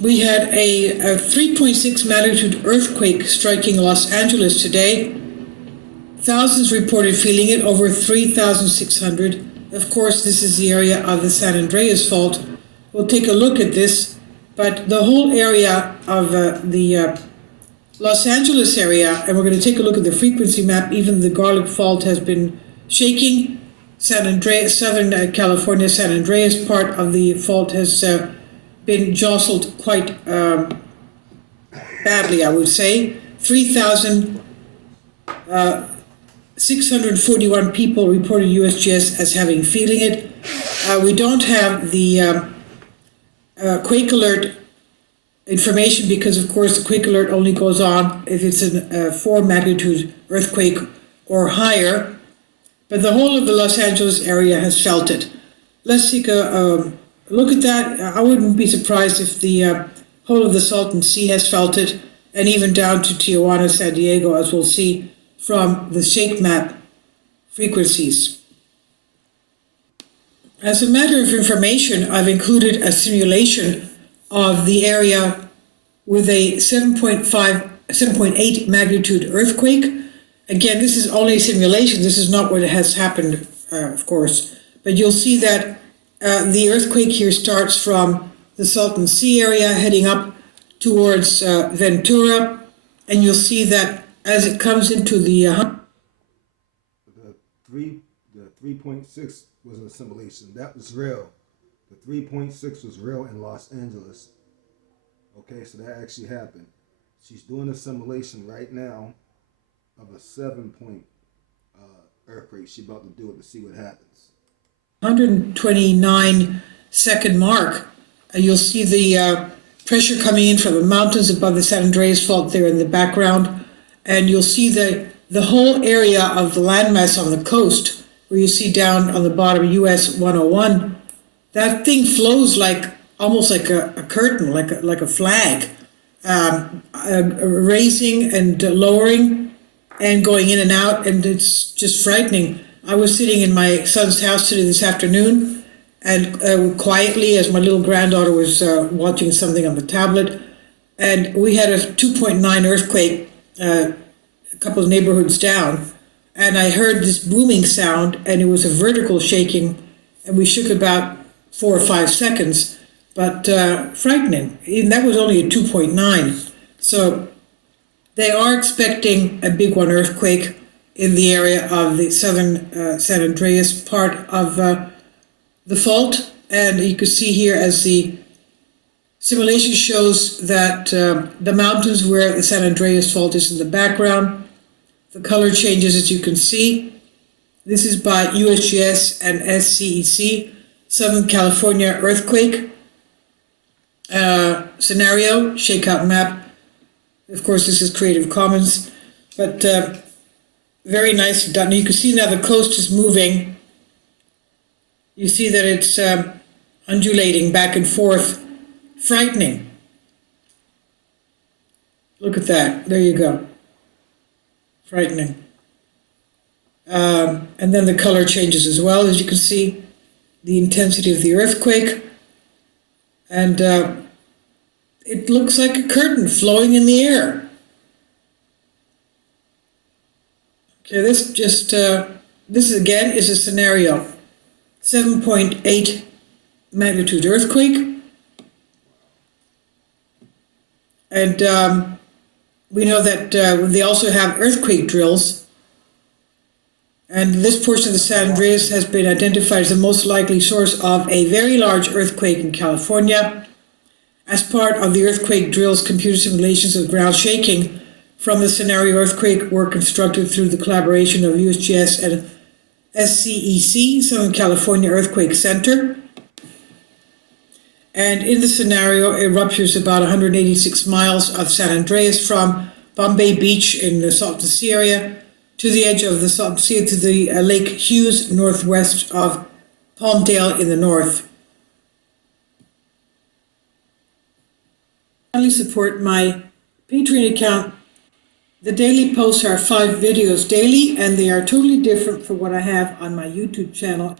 We had a 3.6 magnitude earthquake striking Los Angeles today. Thousands reported feeling it, over 3,600. Of course, this is the area of the San Andreas Fault. We'll take a look at this, but the whole area of the Los Angeles area, and we're going to take a look at the frequency map. Even the Garlic Fault has been shaking. San Andreas, Southern California, San Andreas part of the fault has been jostled quite badly, I would say. 3,641 people reported USGS as having feeling it. We don't have the quake alert information because, of course, the quake alert only goes on if it's a 4 magnitude earthquake or higher. But the whole of the Los Angeles area has felt it. Let's take a look at that. I wouldn't be surprised if the whole of the Salton Sea has felt it, and even down to Tijuana, San Diego, as we'll see from the shake map frequencies. As a matter of information, I've included a simulation of the area with a 7.8 magnitude earthquake. Again, this is only a simulation. This is not what has happened, of course. But you'll see that the earthquake here starts from the Salton Sea area, heading up towards Ventura. And you'll see that as it comes into the 3.6 was a simulation. That was real. The 3.6 was real in Los Angeles. Okay, so that actually happened. She's doing a simulation right now of a 7-point earthquake. She's about to do it to see what happens. 129 second mark. You'll see the pressure coming in from the mountains above the San Andreas Fault there in the background. And you'll see the whole area of the landmass on the coast, where you see down on the bottom US 101. That thing flows like almost like a curtain, like a flag, raising and lowering and going in and out, and it's just frightening. I was sitting in my son's house today this afternoon, and quietly, as my little granddaughter was watching something on the tablet, and we had a 2.9 earthquake a couple of neighborhoods down, and I heard this booming sound, and it was a vertical shaking, and we shook about 4 or 5 seconds, but frightening. Even that was only a 2.9. So they are expecting a big one earthquake in the area of the southern San Andreas part of the fault. And you can see here as the simulation shows that the mountains where the San Andreas Fault is in the background. The color changes, as you can see. This is by USGS and SCEC, Southern California earthquake scenario, shakeout map. Of course, this is Creative Commons, but very nicely done. You can see now the coast is moving. You see that it's undulating back and forth, frightening. Look at that. There you go. Frightening. And then the color changes as well, as you can see, the intensity of the earthquake. And it looks like a curtain flowing in the air. Okay, this again is a scenario. 7.8 magnitude earthquake. And we know that they also have earthquake drills. And this portion of the San Andreas has been identified as the most likely source of a very large earthquake in California. As part of the earthquake drills, computer simulations of ground shaking from the scenario earthquake were constructed through the collaboration of USGS and SCEC, Southern California Earthquake Center. And in the scenario, it ruptures about 186 miles of San Andreas from Bombay Beach in the Salton Sea area to the edge of the Salton Sea to the Lake Hughes northwest of Palmdale in the north. Kindly support my Patreon account. The daily posts are 5 videos daily, and they are totally different from what I have on my YouTube channel.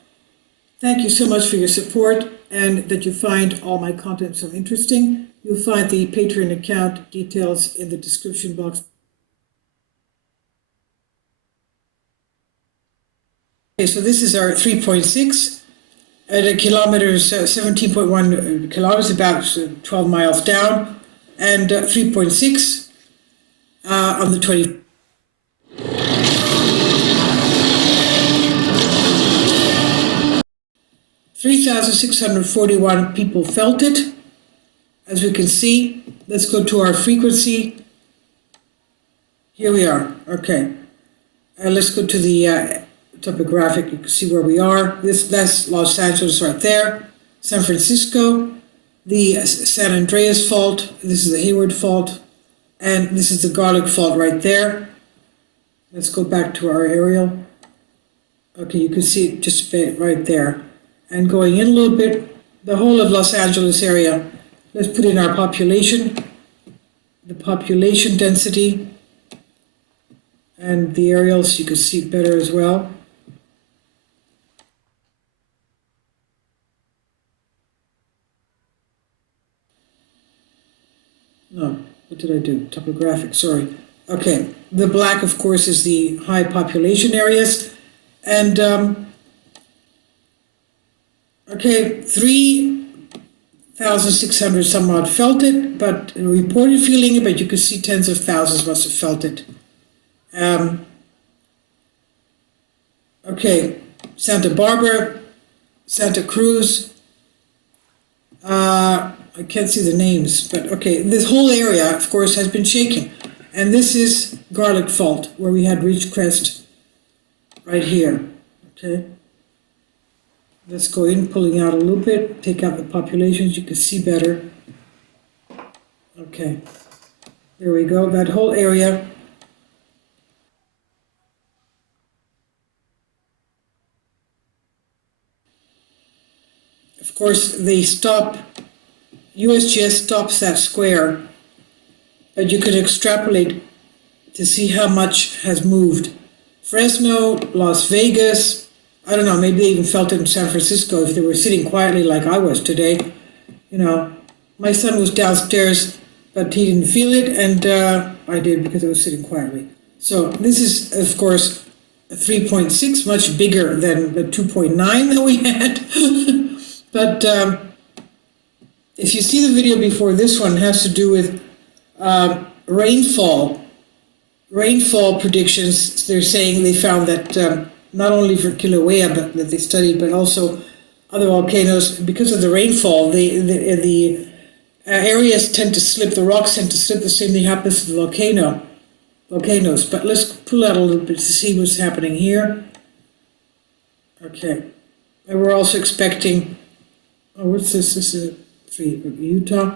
Thank you so much for your support and that you find all my content so interesting. You'll find the Patreon account details in the description box. Okay, so this is our 3.6 at a kilometers, 17.1 kilometers, about 12 miles down, and 3.6 on the 20. 3,641 people felt it. As we can see, let's go to our frequency. Here we are. Okay. Let's go to the topographic. You can see where we are. That's Los Angeles right there. San Francisco, the San Andreas Fault. This is the Hayward Fault. And this is the Garlic Fault right there. Let's go back to our aerial. Okay, you can see it just right there. And going in a little bit, the whole of Los Angeles area. Let's put in our population, the population density, and the aerial so you can see it better as well. No, what did I do? Topographic, sorry. Okay, the black, of course, is the high population areas. And, okay, 3,600 some odd felt it, but reported feeling it, but you could see tens of thousands must have felt it. Okay, Santa Barbara, Santa Cruz, I can't see the names, but okay, this whole area, of course, has been shaking. And this is Garlic Fault, where we had Ridgecrest right here, okay? Let's go in, pulling out a little bit, take out the populations, you can see better. Okay, there we go, that whole area. Of course, they stop, USGS stops that square, but you could extrapolate to see how much has moved. Fresno, Las Vegas, I don't know, maybe they even felt it in San Francisco if they were sitting quietly like I was today. You know, my son was downstairs, but he didn't feel it, and I did because I was sitting quietly. So this is, of course, a 3.6, much bigger than the 2.9 that we had. But if you see the video before this one, it has to do with rainfall predictions. They're saying they found that not only for Kilauea that they studied, but also other volcanoes, because of the rainfall, the areas tend to slip, the rocks tend to slip. The same thing happens to the volcanoes. But let's pull out a little bit to see what's happening here. Okay, and we're also expecting, oh, what's this? This is Utah.